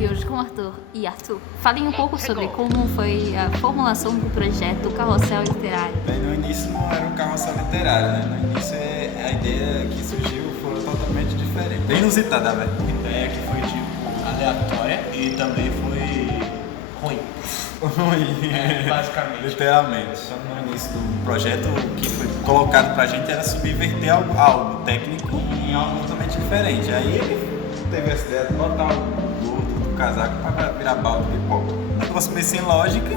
aqui hoje com o Arthur e Arthur. Falem um pouco sobre como foi a formulação do projeto Carrossel Literário. Bem, no início não era um carrossel literário, né? No início a ideia que surgiu foi totalmente diferente. Bem inusitada, velho. A ideia que foi tipo aleatória e também foi ruim. Ruim. Basicamente. Literalmente. Então, no início do projeto, o que foi colocado pra gente era subverter algo técnico em algo totalmente diferente. Aí ele teve essa ideia de botar o gordo do casaco pra virar balde de pipoca. Um negócio meio sem lógica.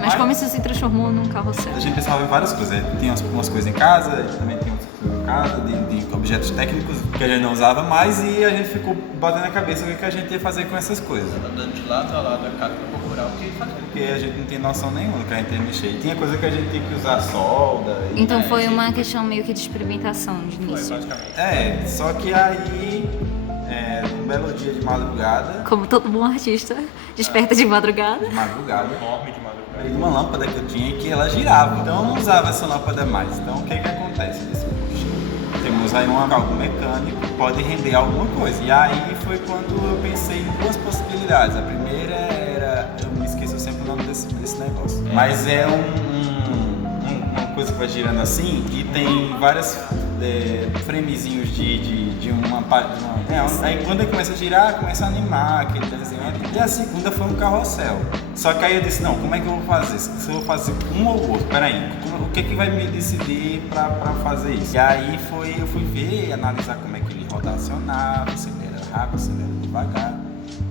Mas como isso se transformou num carrossel? A gente pensava em várias coisas. Tinha umas coisas em casa, a gente também tinha outras coisas em casa, de objetos técnicos que a gente não usava mais, e a gente ficou batendo na cabeça o que a gente ia fazer com essas coisas. Andando de lado a lado a casa pra procurar o que fazer. Porque a gente não tem noção nenhuma do que a gente ia mexer. E tinha coisa que a gente tinha que usar solda. Então foi uma questão meio que de experimentação de Foi, início. basicamente. Só que aí, um belo dia de madrugada, Como todo bom artista, desperta de madrugada. Enorme de madrugada. de uma lâmpada que eu tinha que ela girava. Então eu não usava essa lâmpada mais. Então o que acontece? Eu disse, puxa, temos aí algo mecânico, pode render alguma coisa. E aí foi quando eu pensei em duas possibilidades. A primeira era, eu me esqueço sempre o nome desse negócio, mas é uma coisa que vai girando assim e tem várias framezinhos de uma parte. Aí quando ele começa a girar, começa a animar aquele desenho. E a segunda foi um carrossel. Só que aí eu disse, não, como é que eu vou fazer? Se eu vou fazer um ou outro, peraí, o que vai me decidir pra fazer isso? E aí eu fui ver, analisar como é que ele rotacionava, se ele era rápido, se ele era devagar.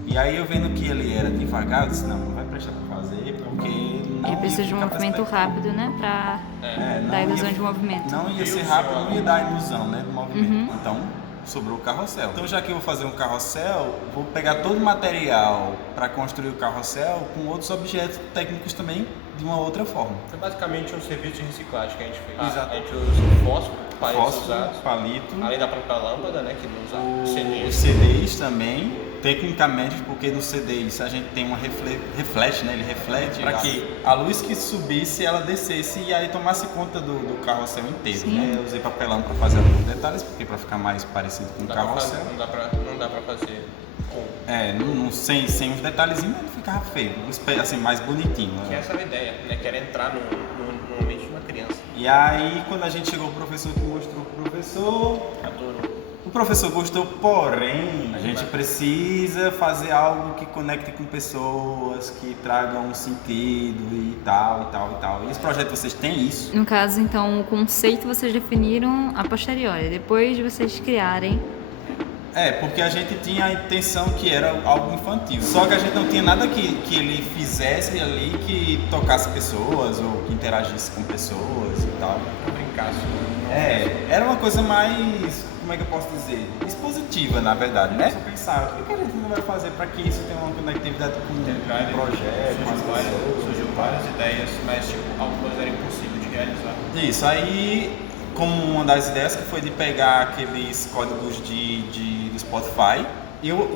E aí eu vendo que ele era devagar, eu disse, não vai prestar pra fazer, porque não Ele precisa de um ia ficar movimento rápido, né? Pra dar a ilusão de movimento. Não ia ser rápido, não ia dar a ilusão, né, do movimento. Então, sobrou o carrossel. Então, já que eu vou fazer um carrossel, vou pegar todo o material para construir o carrossel com outros objetos técnicos também de uma outra forma. Foi basicamente um serviço de reciclagem que a gente fez. Exato. A gente usa fósforo, palitos usados, palito, além da própria lâmpada, né, que não usa os CDs. CDs também. Tecnicamente, porque no CDs a gente tem uma reflete, né? Ele reflete para que a luz que subisse, ela descesse e aí tomasse conta do carrossel inteiro, né? Eu usei papelão para fazer alguns detalhes, porque para ficar mais parecido com o carrossel. Não dá pra fazer com... sem os detalhezinhos ele ficava feio, assim, mais bonitinho. Que essa era a ideia, né? Que era entrar no ambiente de uma criança. E aí, quando a gente chegou, o professor que mostrou pro professor, Adorou. o professor gostou, porém, a gente precisa fazer algo que conecte com pessoas, que tragam um sentido e tal. E esse projeto, vocês têm isso? No caso, então, o conceito vocês definiram a posteriori, depois de vocês criarem. Porque a gente tinha a intenção que era algo infantil. Só que a gente não tinha nada que ele fizesse ali que tocasse pessoas ou que interagisse com pessoas e tal. Brincasse. Era uma coisa mais, como é que eu posso dizer? Expositiva, na verdade, né? Só pensar, o que a gente não vai fazer para que isso tenha uma conectividade com o projeto, com as pessoas? Surgiu várias ideias, mas tipo, algumas eram impossíveis de realizar. Isso, aí, como uma das ideias que foi de pegar aqueles códigos do Spotify,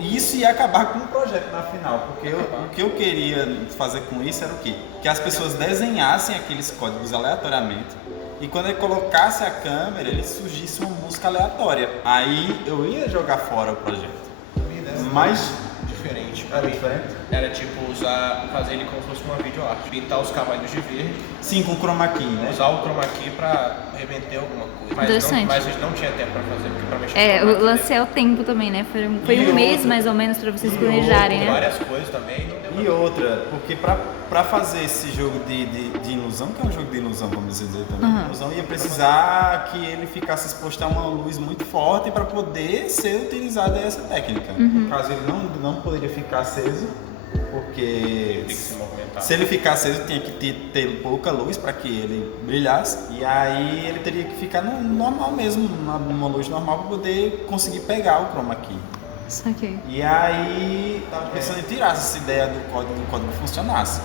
isso ia acabar com o projeto na final, porque o que eu queria fazer com isso era o quê? Que as pessoas desenhassem aqueles códigos aleatoriamente e quando ele colocasse a câmera, ele surgisse uma música aleatória. Aí eu ia jogar fora o projeto. Mas Diferente. era diferente? Era tipo fazer ele como se fosse uma videoarte. Pintar os cavalos de verde, Sim, com chroma key, né? usar o chroma key pra remeter alguma coisa. Interessante. Mas a gente não tinha tempo pra fazer, porque pra mexer com O lance é o tempo também, né? Foi um mês mais ou menos pra vocês planejarem, né? várias coisas também. Não deu E outra, porque pra fazer esse jogo de ilusão, que é um jogo de ilusão, vamos dizer também, ilusão, ia precisar que ele ficasse exposto a uma luz muito forte para poder ser utilizada essa técnica. No caso, ele não poderia ficar aceso, porque tem que se movimentar. se ele ficar aceso tinha que ter pouca luz para que ele brilhasse, e aí ele teria que ficar no normal mesmo, numa luz normal, para poder conseguir pegar o chroma key. Saquei. E aí, tava pensando em tirar essa ideia do código funcionasse.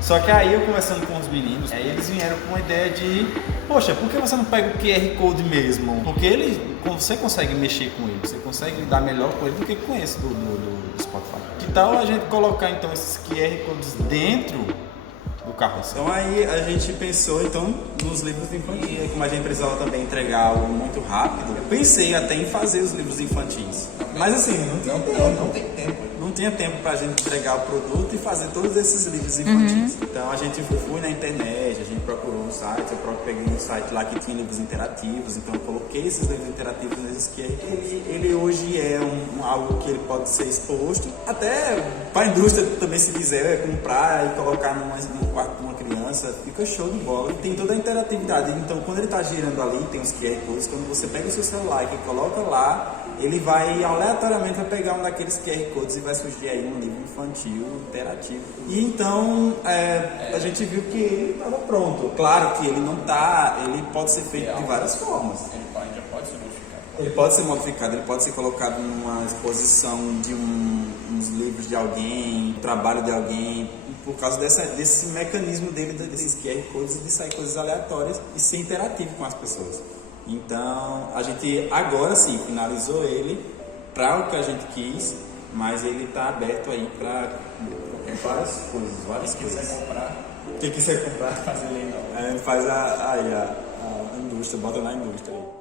Só que aí eu conversando com os meninos, aí eles vieram com uma ideia de, poxa, por que você não pega o QR Code mesmo? Porque você consegue mexer com ele, você consegue lidar melhor com ele do que com esse do Spotify. Que tal a gente colocar então esses QR Codes dentro do carrossel? Então aí a gente pensou então nos livros infantis. E como a gente precisava também entregar algo muito rápido, eu pensei até em fazer os livros infantis. Mas assim, não tem tempo. Não tinha tempo pra gente entregar o produto e fazer todos esses livros infantis. Então a gente foi na internet, a gente procurou um site, eu próprio peguei um site lá que tinha livros interativos, então eu coloquei esses livros interativos nesses QR Codes. Ele hoje é algo que ele pode ser exposto, até para a indústria também, se quiser comprar e colocar no quarto de uma criança, fica show de bola. Tem toda a interatividade, então quando ele está girando ali, tem os QR Codes, quando você pega o seu celular e coloca lá, ele vai aleatoriamente pegar um daqueles QR Codes e vai surgir aí um livro infantil interativo. E então a gente viu que ele estava pronto. Claro que ele não está, ele pode ser feito de várias formas. Ele já pode ser modificado. Ele pode ser modificado, ele pode ser colocado numa exposição de uns livros de alguém, um trabalho de alguém, por causa desse mecanismo dele, desses QR Codes, de sair coisas aleatórias e ser interativo com as pessoas. Então, a gente agora sim finalizou ele para o que a gente quis, mas ele está aberto aí para várias coisas. Quem quiser comprar, fazer leilão. a gente faz a indústria, bota na indústria aí.